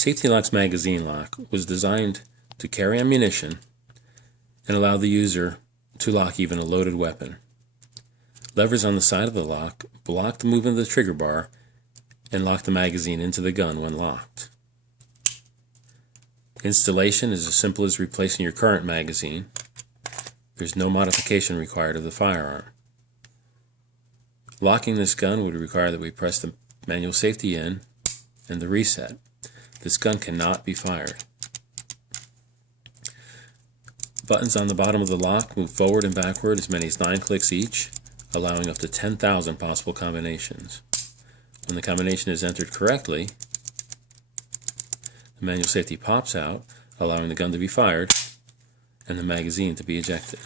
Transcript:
Saf T Lok's magazine lock was designed to carry ammunition and allow the user to lock even a loaded weapon. Levers on the side of the lock block the movement of the trigger bar and lock the magazine into the gun when locked. Installation is as simple as replacing your current magazine. There's no modification required of the firearm. Locking this gun would require that we press the manual safety in and the reset. This gun cannot be fired. Buttons on the bottom of the lock move forward and backward as many as 9 clicks each, allowing up to 10,000 possible combinations. When the combination is entered correctly, the manual safety pops out, allowing the gun to be fired and the magazine to be ejected.